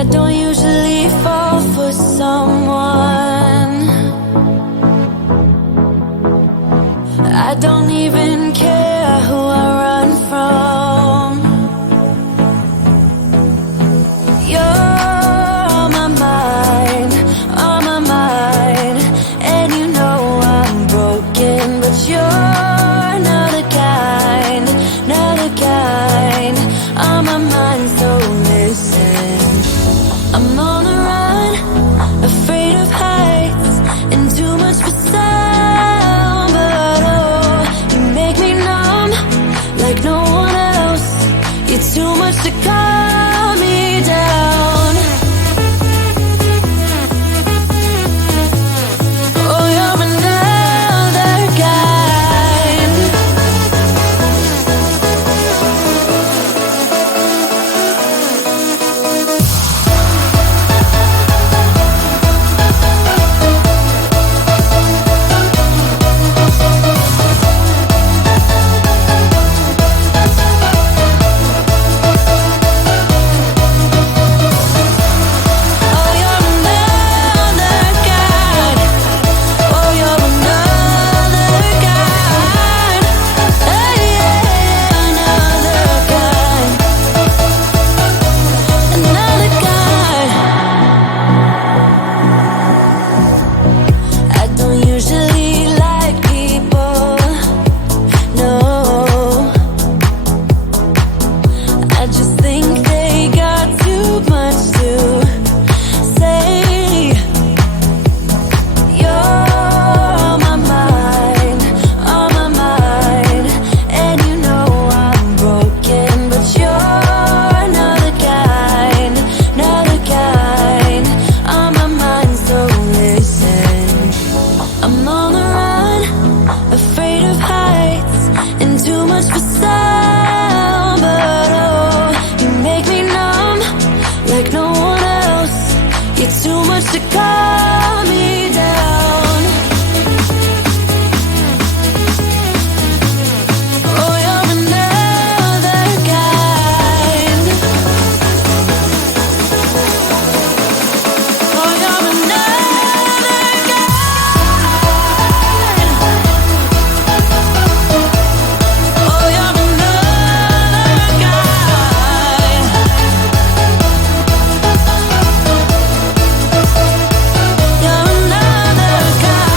I don't usually fall for someone. I don't even care who I run from. You're on my mind, on my mind. And you know I'm broken, but you're not the kind, not the kind. On my mind, so listen. I'm on the run, afraid of heights, and too much for sound. But oh, you make me numb, like no one else. You're too much to calm me down. Oh, you're another kind. Oh, you're another kind. Oh, you're another kind. Oh, yeah, another kind. Another kind. I don't usually like people, no. I just think they got too much to say. You're on my mind, on my mind. And you know I'm broken, but you're not the kind, not the kind. On my mind, so listen. I'm on the run, afraid of heights, and too much for sound. But oh, you make me numb, like no one else. You're too much to calm me down. Oh, you're another kind. Oh, you're another kind. Oh, you're another kind. You're another kind.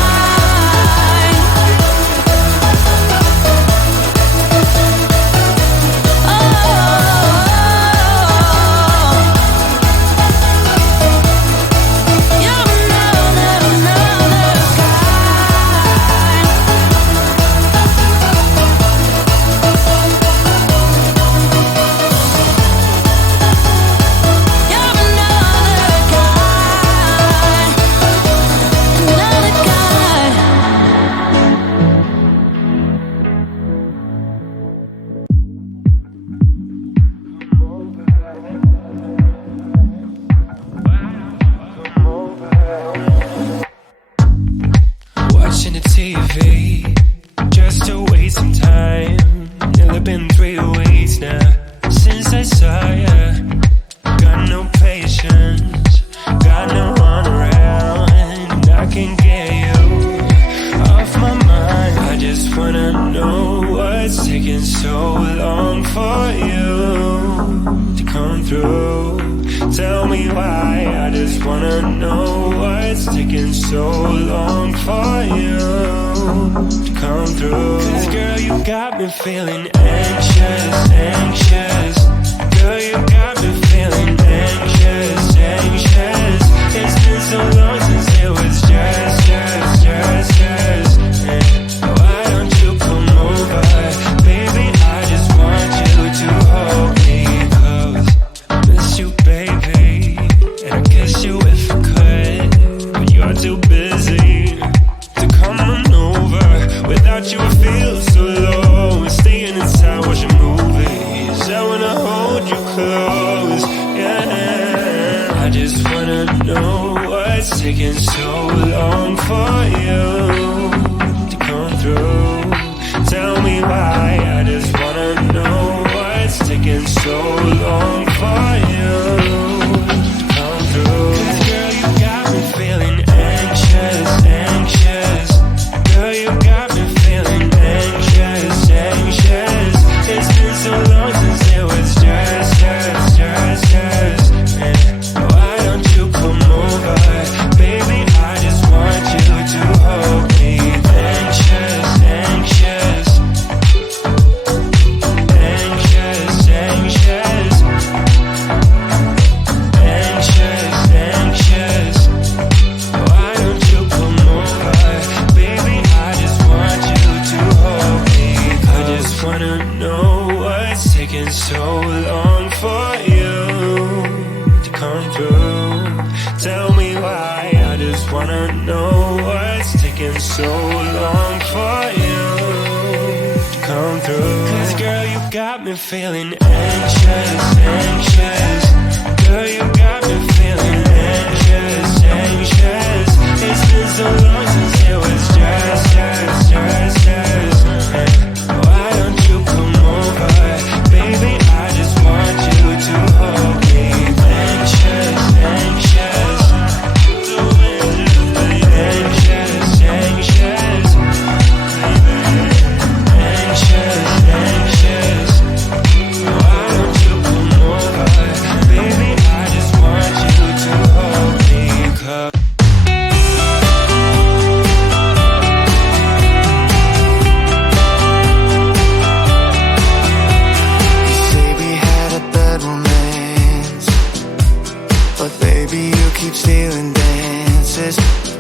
Oh, you're another Watching the TV just to waste some time. Nearly been 3 weeks now since I saw ya. Got no patience, got no one around. I can get you off my mind. I just wanna know what's taking so long for you to come through. Tell me why. I just wanna know what's taking so long for you to come through. 'Cause girl, you got me feeling anxious, anxious. Girl, you got me feeling anxious, anxious. It's been so long since it was just. Why don't you come over, baby? I just want you to hold me close. Miss you, baby, and I kiss you if I could, but you're too busy to come on over. Without you, I feel so low. Staying inside, watching movies. I wanna hold you close, yeah. I just wanna know what's taking so long for you to come through. Tell me why. I just wanna know what's taking so long for you to come true. 'Cause girl, you got me feeling anxious, anxious. Girl, you got me feeling anxious, anxious. It's been so long since it was just Why don't you come over? Baby, I just want you to hold me. Anxious, anxious. Anxious, anxious. Anxious, anxious. Why don't you come over? Baby, I just want you to hold me. You say we had a bad romance, but baby, you keep stealing dances.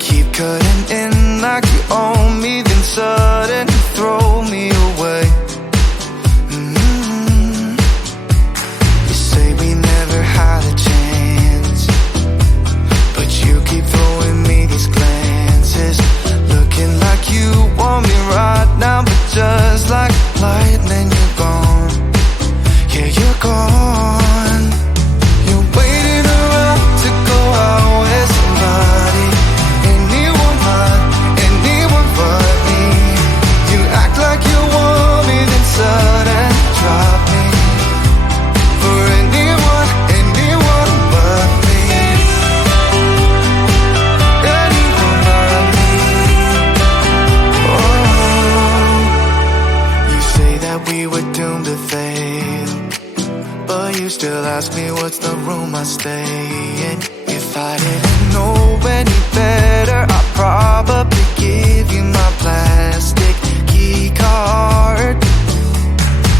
Keep cutting in like you own me, then suddenly throw me away. You say we never had a chance, but you keep throwing me these glances, looking like you want me right now, but just like lightning, you're gone. Yeah, you're gone. You're waiting around to go out with somebody. Anyone but me. You act like you want me, then suddenly drop me. For anyone but me. Anyone but me. Oh, you say that we were doomed to fail, but you still ask me what's the room I stay in. If I didn't know any better, I'd probably give you my plastic key card.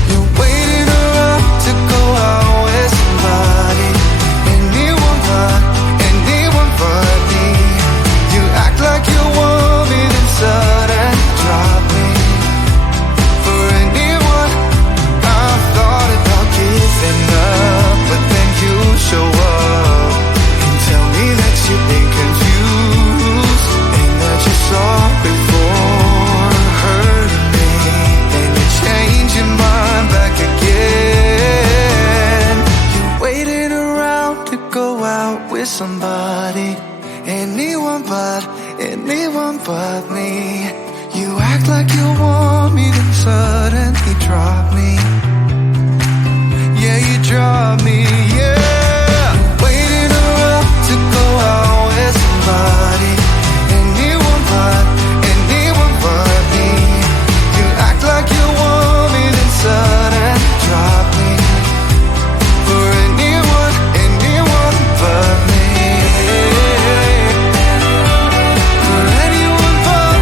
You're waiting around to go out with somebody. Anyone but me. You act like you want me, then suddenly drop me. For anyone, I thought about giving up, but then you show up and tell me that you've been confused, and that you're sorry for hurting me. Then you change your mind back again. You're waiting around to go out with somebody. Anyone but me. You act like you want me, then suddenly drop me. Yeah, you drop me, yeah. Waiting around to go out with somebody. Anyone but me. You act like you want me, then suddenly drop me. For anyone but me. For anyone but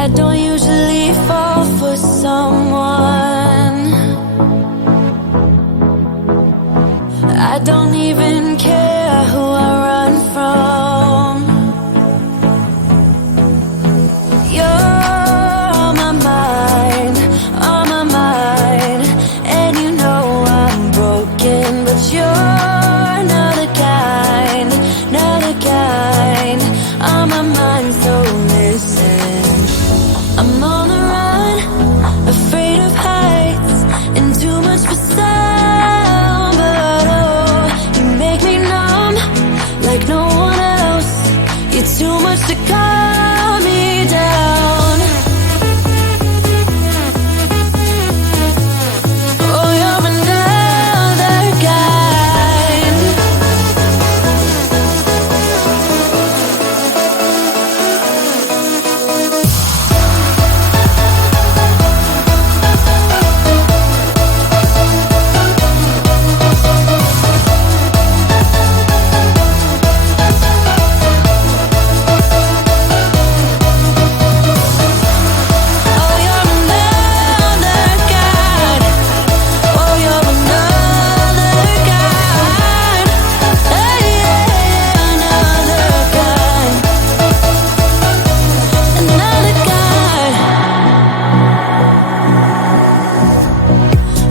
I don't usually fall for someone. I don't even care who I run from. You're on my mind, on my mind. And you know I'm broken, but you're not the kind, not the kind. On my mind, so listen. I'm on the run, afraid of heights and too much for sound. But oh, you make me numb like no one else. You're too much to calm me down. Oh, you're another kind. Oh, you're another kind. Oh, you're another kind. Hey, yeah, another kind. Another kind.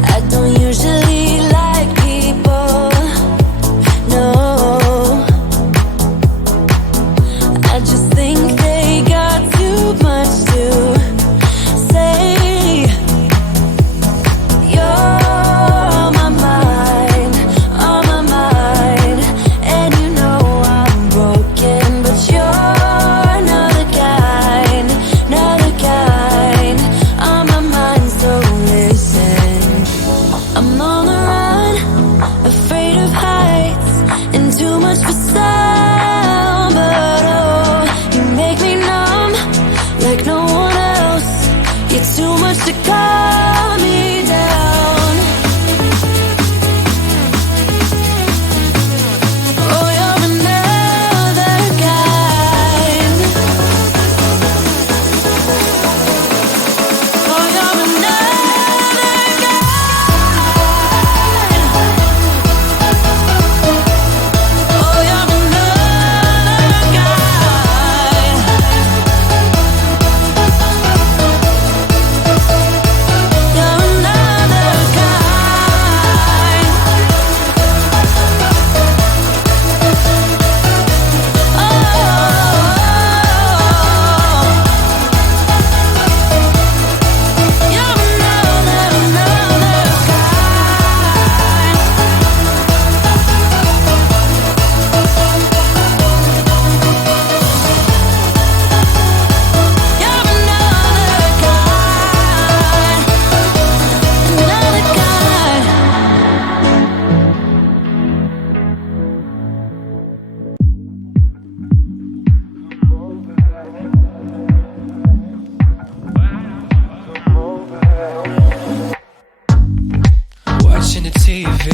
I don't usually like people, no. I just think they got too much to say. You're on my mind, on my mind. And you know I'm broken, but you're not the kind, not the kind. On my mind, so listen. I'm on the run, afraid of heights and too much for sound. But oh, you make me numb like no one else. You're too much to calm me down. Oh, you're another kind. Oh, you're another kind. Oh, you're another kind. You're another kind. Oh, you're another Watching the TV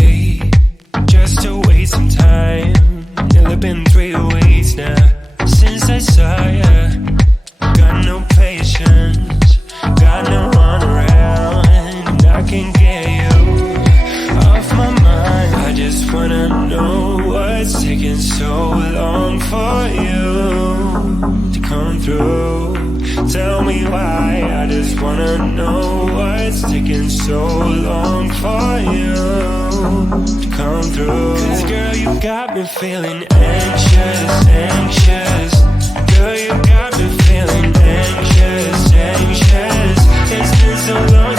just to waste some time. Nearly been 3 weeks now since I saw ya. Got no patience, got no one around, and I can get you off my mind. I just wanna know what's taking so long for you to come through. Tell me why. I just wanna know what's taking so long for you to come through. 'Cause girl, you got me feeling anxious, anxious. Girl, you got me feeling anxious, anxious. It's been so long